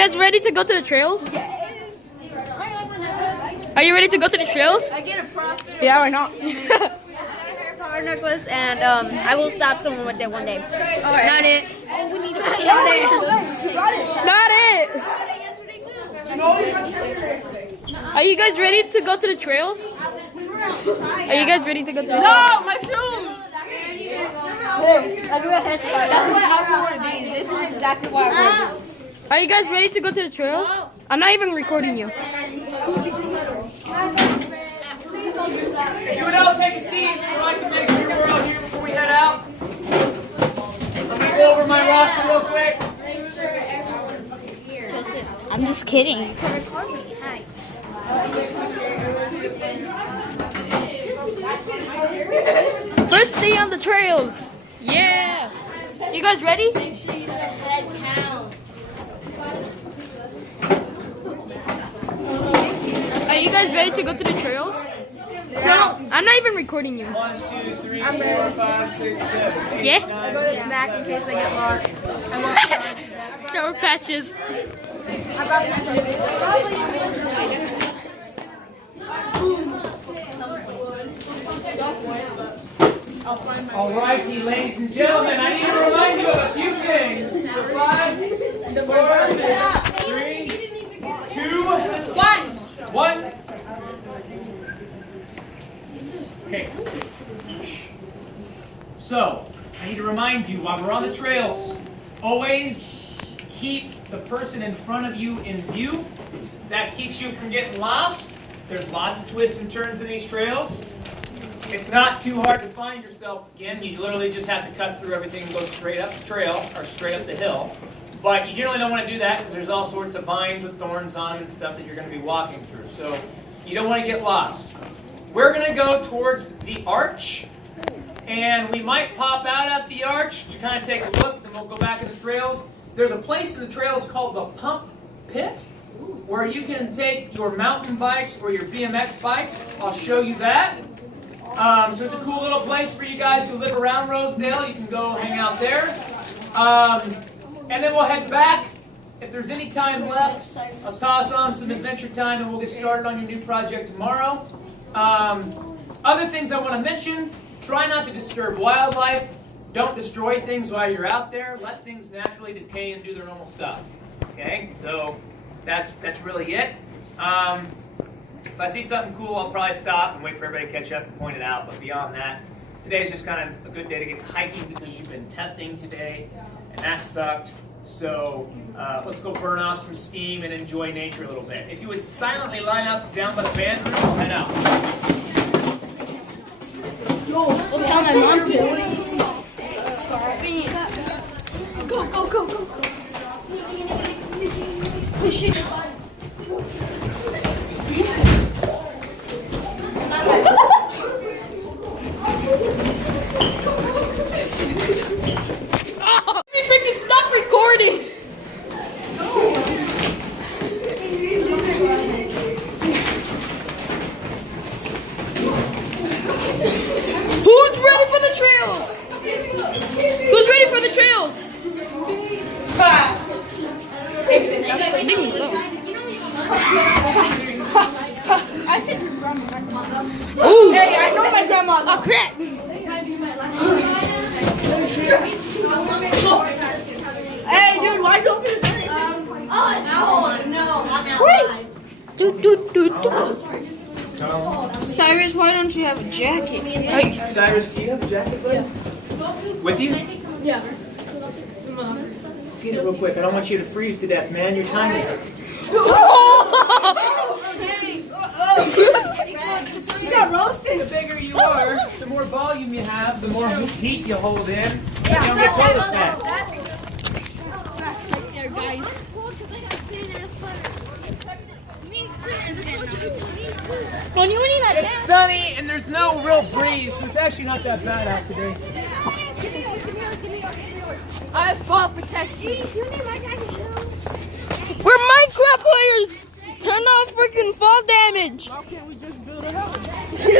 guys ready to go to the trails? Are you ready to go to the trails? I get a profit. Yeah, why not? Power necklace, and I will stop someone with that one day. Not it. We need to Not it. Are you guys ready to go to the trails? Are you guys ready to go to the trails? No, my shoes! I'll give a head start. That's why I ordered these. This is exactly why I ordered these. Are you guys ready to go to the trails? I'm not even recording you. You would all take a seat so I can make sure we're all here before we head out. Let me go over my roster real quick. I'm just kidding. First day on the trails. Yeah. You guys ready? Make sure you head count. Are you guys ready to go to the trails? I'm not even recording you. 1, 2, 3, 4, 5, 6, 7, 8, Yeah? 9, I go to snack in case I get lost. Sour patches. Alrighty, ladies and gentlemen, I need to remind you of a few things. So 5, 4, 3, 2, 1. Okay. So, I need to remind you while we're on the trails, always keep the person in front of you in view. That keeps you from getting lost. There's lots of twists and turns in these trails. It's not too hard to find yourself again. You literally just have to cut through everything and go straight up the trail or straight up the hill. But you generally don't want to do that because there's all sorts of vines with thorns on them and stuff that you're going to be walking through. So you don't want to get lost. We're going to go towards the arch, and we might pop out at the arch to kind of take a look, then we'll go back in the trails. There's a place in the trails called the Pump Pit, where you can take your mountain bikes or your BMX bikes. I'll show you that. So it's a cool little place for you guys who live around Rosedale. You can go hang out there. And then we'll head back. If there's any time left, I'll toss on some adventure time and we'll get started on your new project tomorrow. Other things I want to mention, try not to disturb wildlife. Don't destroy things while you're out there. Let things naturally decay and do their normal stuff. Okay, so that's really it. If I see something cool, I'll probably stop and wait for everybody to catch up and point it out. But beyond that, today's just kind of a good day to get hiking because you've been testing today, and that sucked. So let's go burn off some steam and enjoy nature a little bit. If you would silently line up down by the band room, I'll head out. We'll tell my mom to. Go, go, go, go. Push it. Who's ready for the trails? Who's ready for the trails? Sing me low. I said your grandma. Ooh. Hey, I know my grandma. Oh crap! Hey, dude, why'd you open the door? No, I'm outside. Cyrus, why don't you have a jacket? Cyrus, do you have a jacket, bud? With you? Yeah. Get it real quick. I don't want you to freeze to death, man. You're tiny. You got roasted. The bigger you are, the more volume you have, the more heat you hold in. And you don't get close back. There, guys. It's sunny and there's no real breeze, so it's actually not that bad out today. I have fall protection. We're Minecraft players! Turn off freaking fall damage! Why can't we just build a house?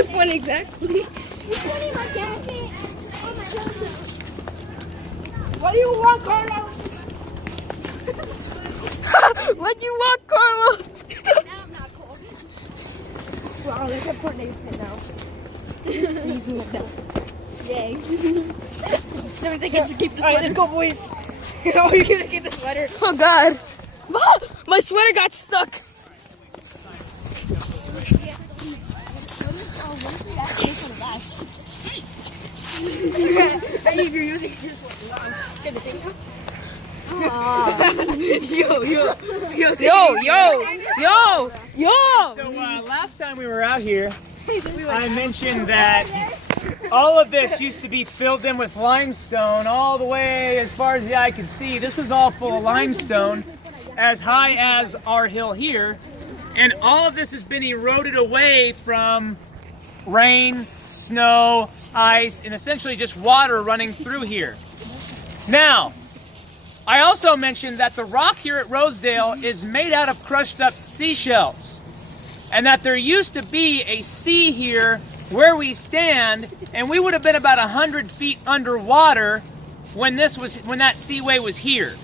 Point exactly. What do you want, Carlos? What you want, Carla? Now I'm not cold. Wow, that's a poor name now. Yay. Somebody gets to keep the sweater. Alright, let's go, boys. Oh, you're gonna get the sweater. Oh God. My sweater got stuck. Hey, if you're using this one, get the thing. Yo. So last time we were out here, I mentioned that all of this used to be filled in with limestone all the way as far as the eye could see. This was all full of limestone as high as our hill here. And all of this has been eroded away from rain, snow, ice, and essentially just water running through here. Now, I also mentioned that the rock here at Rosedale is made out of crushed up seashells, and that there used to be a sea here where we stand, and we would have been about 100 feet underwater when that seaway was here.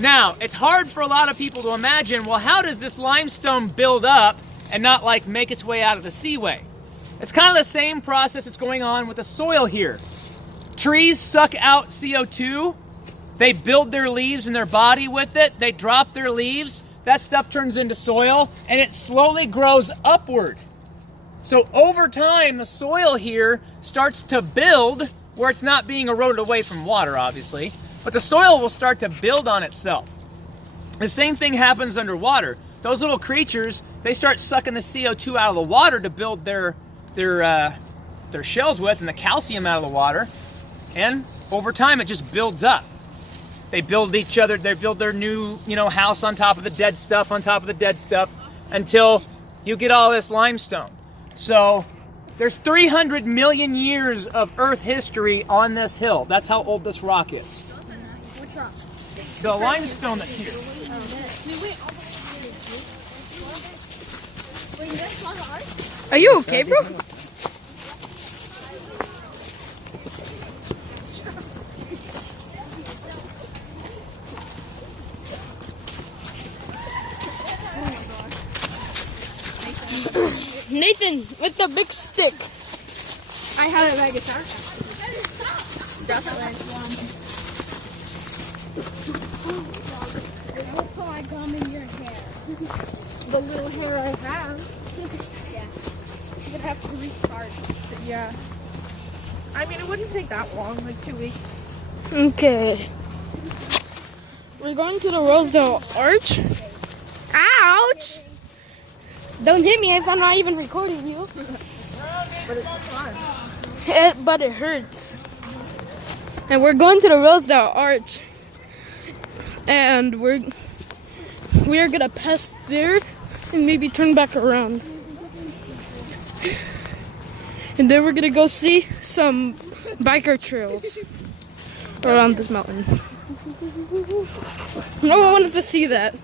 Now, it's hard for a lot of people to imagine, well, how does this limestone build up and not like make its way out of the seaway? It's kind of the same process that's going on with the soil here. Trees suck out CO2. They build their leaves in their body with it. They drop their leaves. That stuff turns into soil, and it slowly grows upward. So over time, the soil here starts to build where it's not being eroded away from water, obviously, but the soil will start to build on itself. The same thing happens underwater. Those little creatures, they start sucking the CO2 out of the water to build their shells with, and the calcium out of the water, and over time it just builds up. They build each other, they build their new, house on top of the dead stuff, until you get all this limestone. So there's 300 million years of Earth history on this hill. That's how old this rock is. Which rock? The limestone that's here. Are you okay, bro? Nathan, with the big stick. I have a bag of sharks. Don't put my gum in your hair. The little hair I have. Yeah. You would have to restart. Yeah. I mean, it wouldn't take that long, like 2 weeks. Okay. We're going to the Rosedale Arch. Ouch! Don't hit me if I'm not even recording you. But it's fun. But it hurts. And we're going to the Rosedale Arch. And we are gonna pass there and maybe turn back around. And then we're gonna go see some biker trails around this mountain. No one wanted to see that.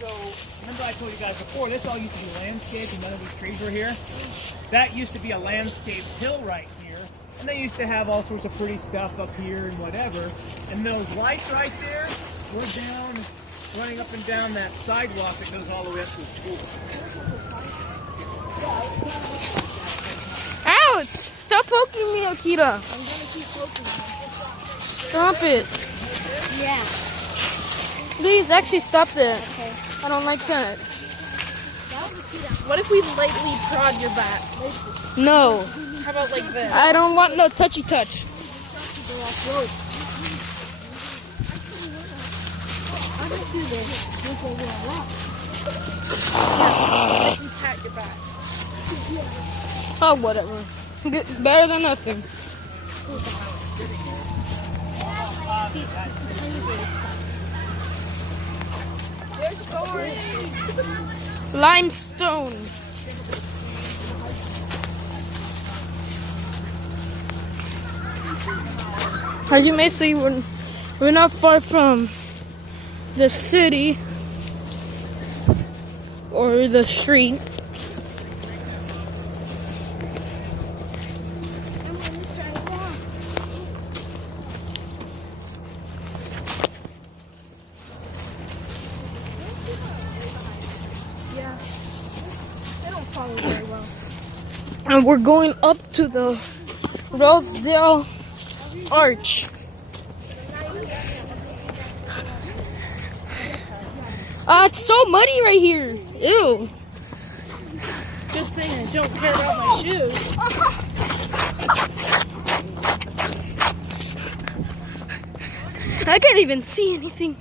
So, remember I told you guys before, this all used to be landscaped and none of these trees were here? That used to be a landscaped hill right here. And they used to have all sorts of pretty stuff up here and whatever. And those lights right there were down, running up and down that sidewalk that goes all the way up to the school. Ouch! Stop poking me, Akira. I'm gonna keep poking you. Stop it. Yeah. Please, actually stop that. Okay. I don't like that. What if we lightly prod your back? No. How about like this? I don't want no touchy touch. I'm gonna do this. Lightly pat your back. Oh, whatever. Better than nothing. Limestone. As you may see, we're not far from the city or the street. And we're going up to the Rosedale Arch. It's so muddy right here. Ew. Good thing I don't care about my shoes. I can't even see anything.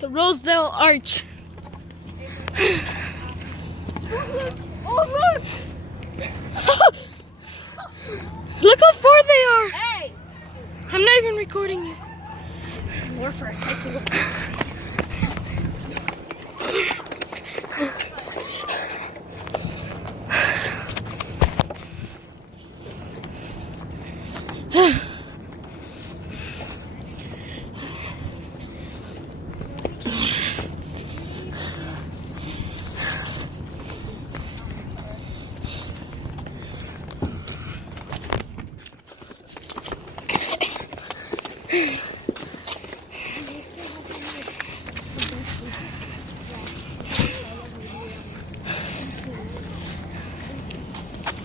The Rosedale Arch. Oh, look! Look how far they are. Hey! I'm not even recording you. More for a second.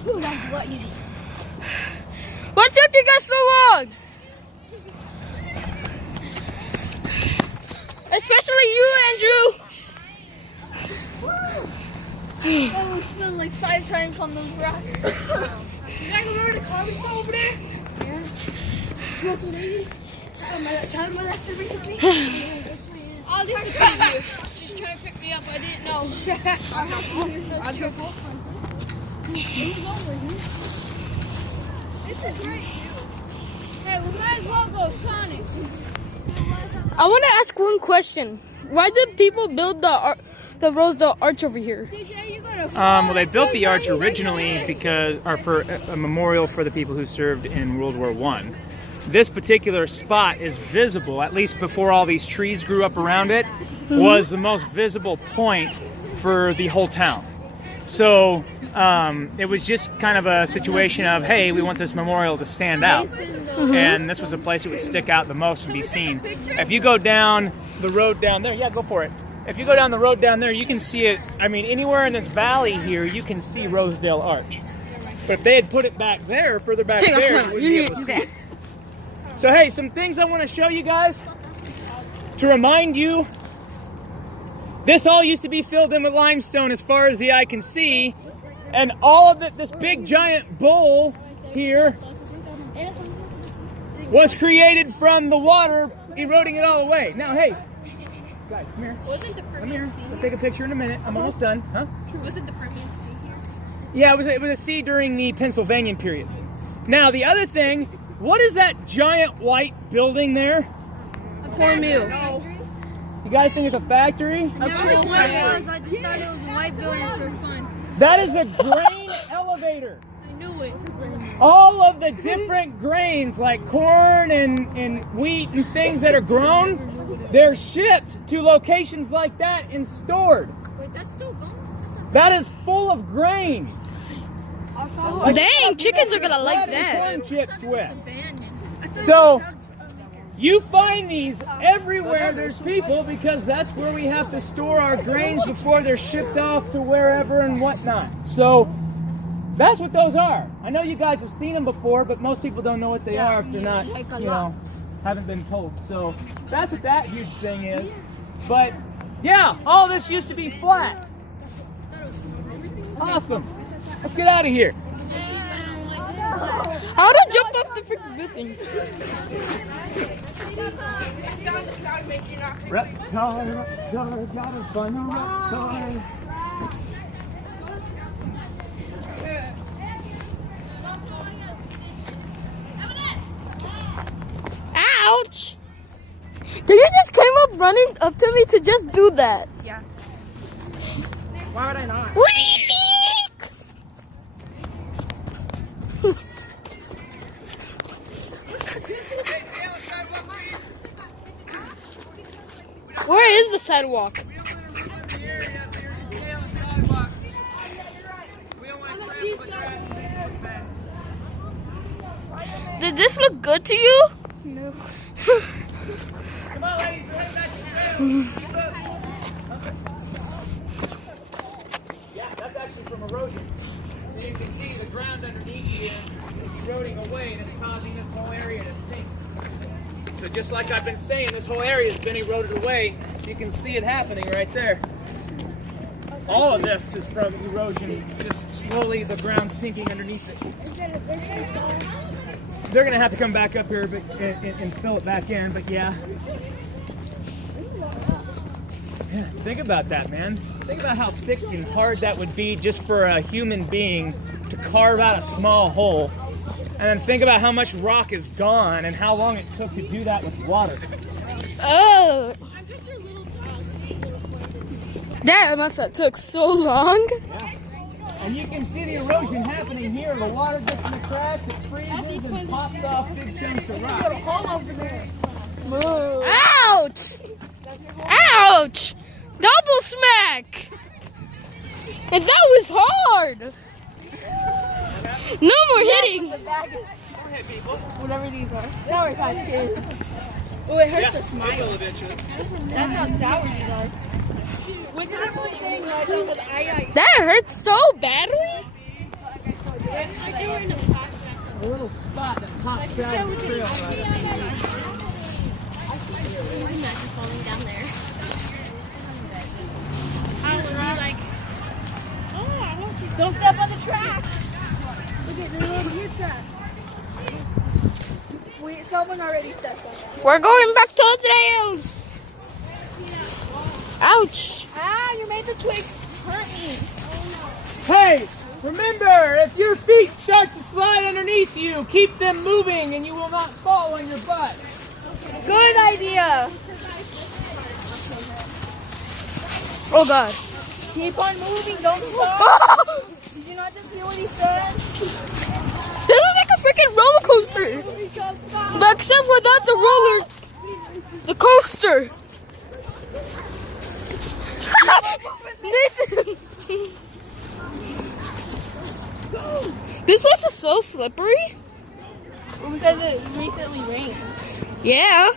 Ooh, that's a lot easy. What took you guys so long? Especially you, Andrew. Oh, we spilled like 5 times on those rocks. You guys remember the car we saw over there? Yeah. Smoking lady. Child molested recently. I'll just preview. Just trying to pick me up. I didn't know. I'd go full. This is great. Hey, we might as well go Sonic. I want to ask one question. Why did people build the Rosedale Arch over here? CJ, you gotta Well, they built the arch originally for a memorial for the people who served in World War I. This particular spot is visible, at least before all these trees grew up around it, was the most visible point for the whole town. So it was just kind of a situation of, hey, we want this memorial to stand out. And this was a place that would stick out the most and be seen. If you go down the road down there, yeah, go for it. If you go down the road down there, you can see it. I mean, anywhere in this valley here, you can see Rosedale Arch. But if they had put it back there, further back there, you wouldn't be able to see it. So hey, some things I want to show you guys to remind you. This all used to be filled in with limestone as far as the eye can see. And all of it, this big giant bowl here was created from the water eroding it all away. Now, hey, guys, come here. Wasn't the Come here. We'll take a picture in a minute. I'm almost done. Huh? Wasn't the Permian Sea here? Yeah, it was a sea during the Pennsylvanian period. Now, the other thing, what is that giant white building there? A cornmeal. You guys think it's a factory? I just thought it was a white building for fun. That is a grain elevator. I knew it. All of the different grains like corn and wheat and things that are grown, they're shipped to locations like that and stored. Wait, that's still going? That is full of grain. Dang, chickens are gonna like that. Corn chips with. So you find these everywhere there's people because that's where we have to store our grains before they're shipped off to wherever and whatnot. So that's what those are. I know you guys have seen them before, but most people don't know what they are if they're not, haven't been told. So that's what that huge thing is. But yeah, all this used to be flat. Awesome. Let's get out of here. How to jump off the freaking building? Reptile, gotta find a reptile. Ouch! You just came up running up to me to just do that. Yeah. Why would I not? Where is the sidewalk? Did this look good to you? Come on, ladies, we're heading back to the trail. Yeah, that's actually from erosion. So you can see the ground underneath you is eroding away, and it's causing this whole area to sink. So just like I've been saying, this whole area has been eroded away. You can see it happening right there. All of this is from erosion, just slowly the ground sinking underneath it. They're gonna have to come back up here and fill it back in, but yeah. Yeah, think about that, man. Think about how thick and hard that would be just for a human being to carve out a small hole. And then think about how much rock is gone and how long it took to do that with water. Oh! That must have took so long. Yeah. And you can see the erosion happening here. The water gets in the cracks, it freezes and pops off big chunks of rock. Ouch! Ouch! Double smack! And that was hard! No more hitting! Whatever these are. Sour Patch Kids. Oh, it hurts to smile. That's how sour these are. What's the thing? That hurts so badly? A little spot that pops out of the trail. Imagine falling down there. Don't step on the track. Look at the little hit that. Wait, someone already stepped on that. We're going back to the trails! Ouch! Ah, you made the twigs hurt me. Hey, remember, if your feet start to slide underneath you, keep them moving and you will not fall on your butt. Good idea. Oh god. Keep on moving, don't stop. Did you not just hear what he said? This is like a freaking roller coaster! But except without the roller, the coaster. Nathan! This place is so slippery. Well, because it recently rained. Yeah,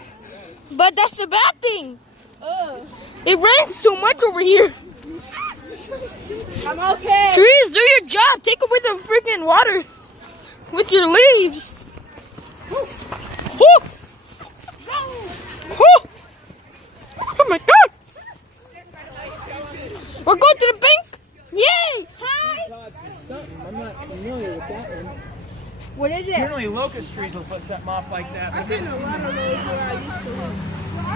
but that's the bad thing. Oh, It rains too much over here. I'm okay. Trees, do your job. Take away the freaking water with your leaves. Woo. Woo. Oh my god! We're going to the bank. Yay! Hi. I'm not familiar with that one. What is it? Generally, locust trees will put something off like that. I've seen a lot of those where I used to live.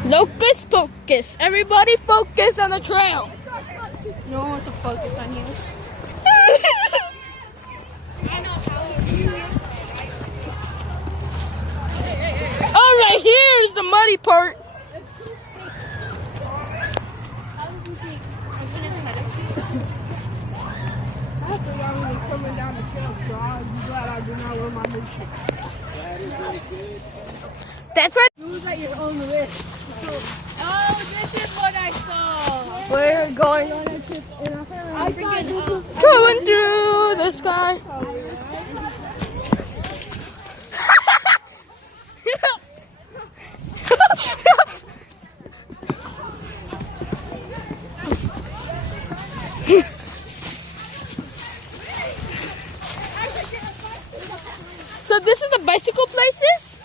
Locust pocus. Everybody focus on the trail. No one wants to focus on you. All right, here's the muddy part. Coming down the trail, so I'm glad I did not wear my new shit. That's right. Who's at your own risk? Oh, this is what I saw. We're going on a trip in a ferry. Going through the sky. So this is the bicycle places?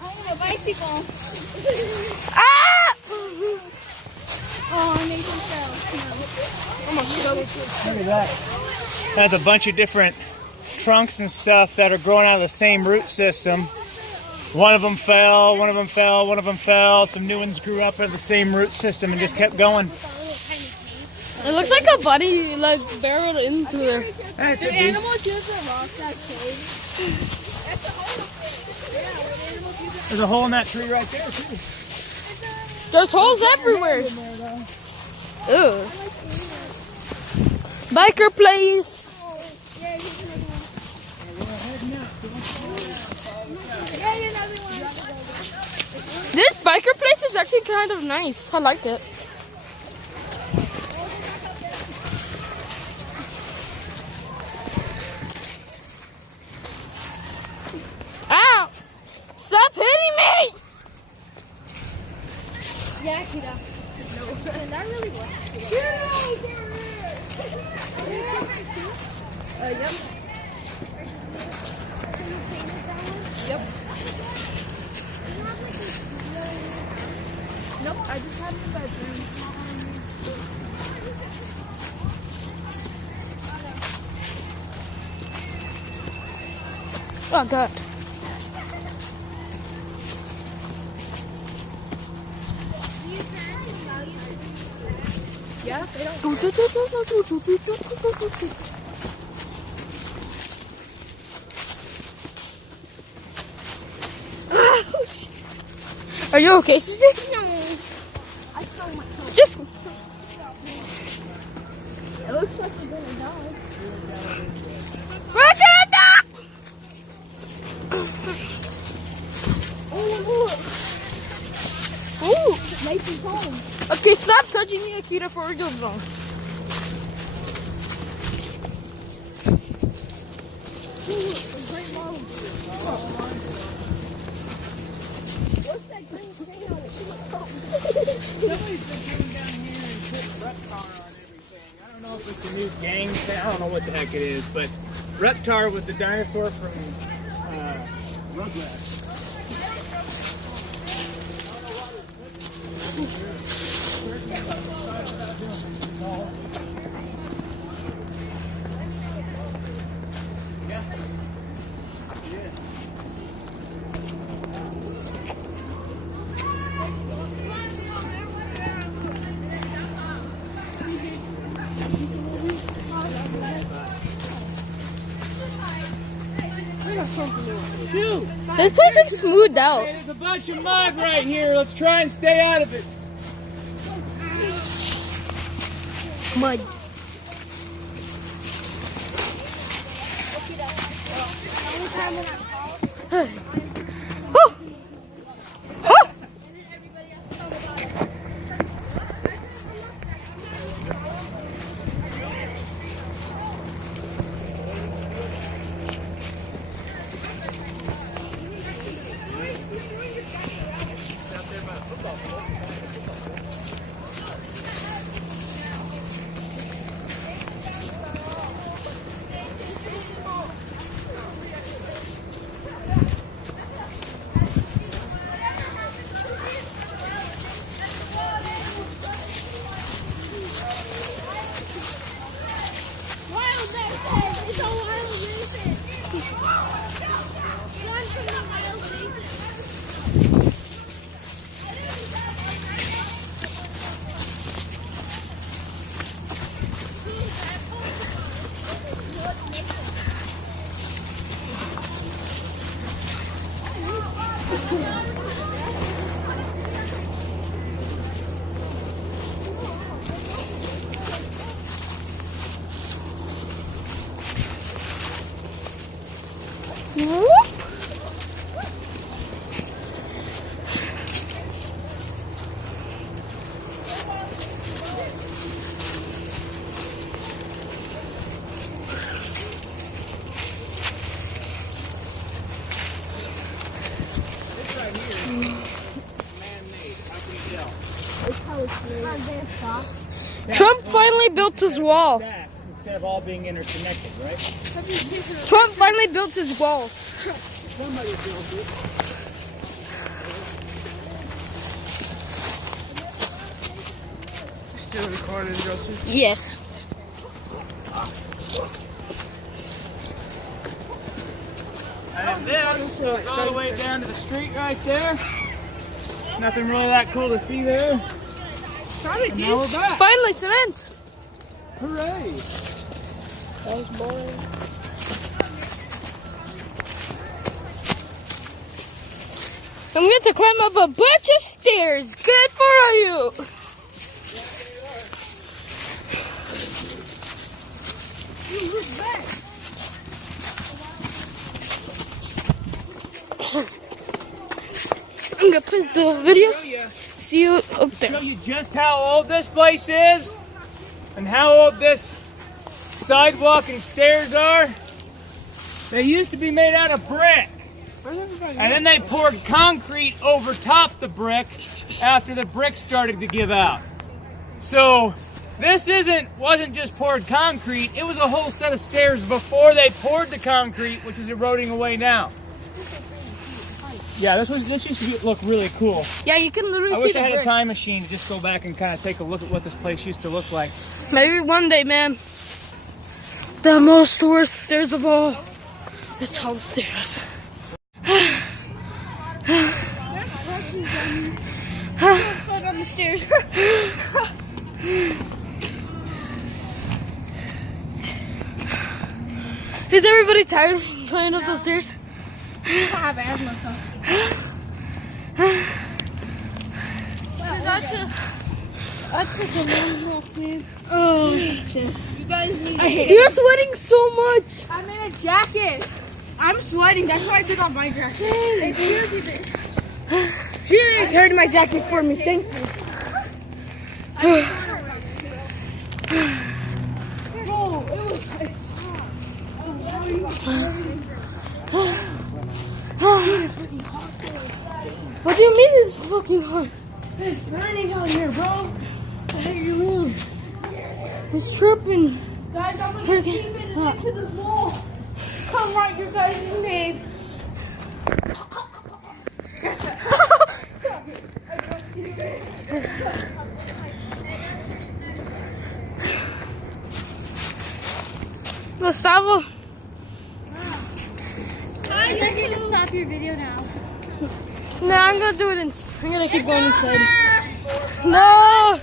I want a bicycle. Ah! Oh, Nathan fell. Look at that. That's a bunch of different trunks and stuff that are growing out of the same root system. One of them fell, one of them fell, one of them fell. Some new ones grew up out of the same root system and just kept going. It looks like a bunny like barreled into there. Hey, Do animals use the rocks as caves? That's the whole thing. Yeah, when animals There's a hole in that tree right there, too. There's holes everywhere. Ugh. Biker place. This biker place is actually kind of nice. I like it. Ow! Stop hitting me! Yeah, Kita. No, that really was. Yep. Yep. Nope, I just had it in the bedroom. Oh God. Yeah, they don't. Are you okay, CJ? No. I saw my toe. Just. It looks like you're gonna die. We're gonna die! Ooh. Nathan's home. Okay, stop touching me, Akira, for real though. What's that green thing on it? Somebody's been coming down here and putting Reptar on everything. I don't know if it's a new gang thing. I don't know what the heck it is, but Reptar was the dinosaur from Rugrats. Shoot! This place is smoothed out. Hey, there's a bunch of mud right here. Let's try and stay out of it. Mud. Oh. Huh. It's a wild racing. One from the wild racing. Whoop. Trump finally built his wall. That, instead of all being interconnected, right? Trump finally built his wall. Somebody built it. Still recording, Joseph? Yes. And this goes all the way down to the street right there. Nothing really that cool to see there. And now we're back. Finally cement. Hooray! That was boring. I'm going to climb up a bunch of stairs. Good for you. I'm going to pause the video. See you up there. Show you just how old this place is and how old this sidewalk and stairs are. They used to be made out of brick. And then they poured concrete over top the brick after the brick started to give out. So this wasn't just poured concrete, it was a whole set of stairs before they poured the concrete, which is eroding away now. Yeah, this used to look really cool. Yeah, you can literally see the bricks. I wish I had a time machine to just go back and kind of take a look at what this place used to look like. Maybe one day, man. The most worst stairs of all. The tall stairs. On the stairs. Is everybody tired of climbing up the stairs? I have asthma, so. I took a long walk, man. Oh, You guys need you're sweating so much. I'm in a jacket. I'm sweating. That's why I took off my jacket. She didn't carry my jacket for me. Thank you. What do you mean it's fucking hot? It's burning out here, bro. What the heck you mean? It's tripping. Guys, I'm gonna keep it into the wall. Come write your guys' name. Gustavo. I need to stop your video now. No, I'm gonna do it. I'm gonna keep going inside. No.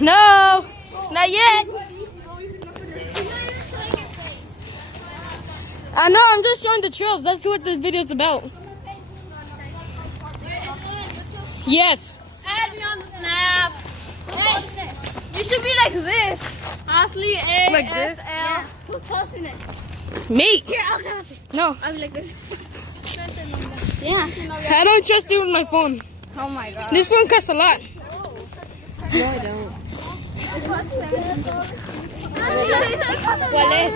No. Not yet. I know. I'm just showing the trails. That's what the video's about. Yes. Add me on the snap. Hey, you should be like this. Ashley A. Like this? Yeah. Who's posting it? Me. Here, I'll get it. No. I'll be like this. Yeah. I don't trust you with my phone. Oh my god. This one costs a lot. No, I don't. ¿Cuál es?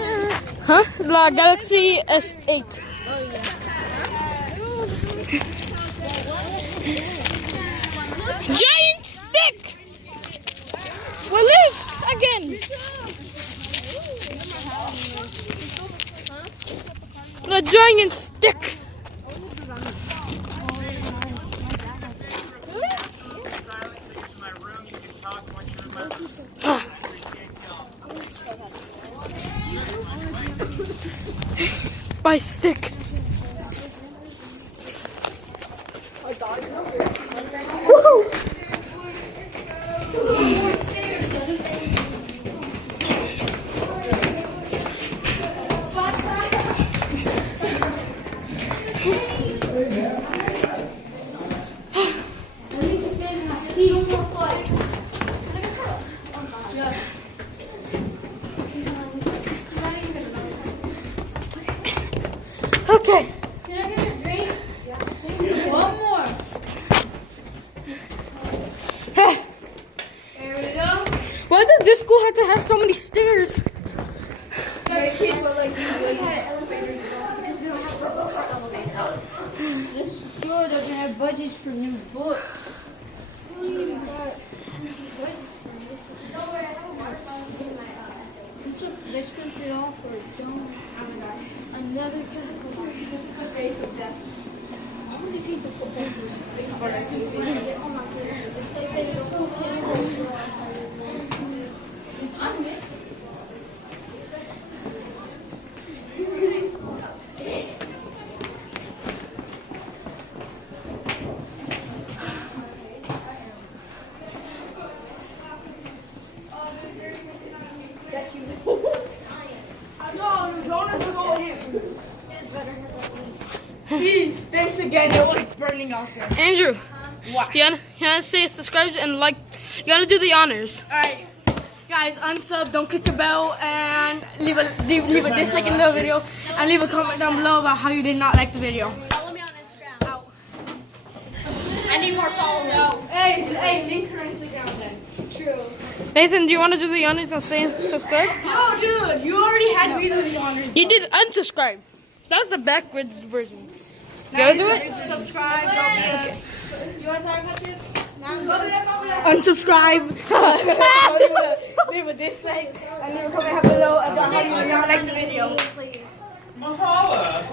Huh? La Galaxy S8. Oh, yeah. Giant stick! We'll live again. A giant stick. By stick. Woohoo! Okay. Can I get a drink? One more. There we go. Why does this school have to have so many stairs? Because we don't have budgets for elevators. This store doesn't have budgets for new books. They spent it all for a dome. Another cafeteria. I want to see the football. Oh my goodness. It's like they were so I'm missing. Thanks again. It was burning out there. Andrew, What? you wanna say subscribe and like? You gotta do the honors. Alright. Guys, unsub, don't click the bell, and leave a dislike in the video, and leave a comment down below about how you did not like the video. Follow me on Instagram. Out. I need more followers. Hey, link her Instagram then. True. Nathan, do you wanna do the honors and say subscribe? No, dude, you already had me do the honors. You did unsubscribe. That's the backwards version. You gotta do it? Subscribe. You want to talk about this? Unsubscribe. Leave a dislike, and leave a comment down below about how you did not like the video. Mahala.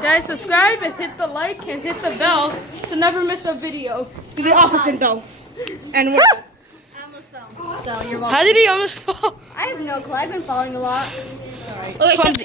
Guys, subscribe and hit the like and hit the bell to never miss a video. Do the opposite though. And we're I almost fell. So you're welcome. How did he almost fall? I have no clue. I've been falling a lot. Clumsy.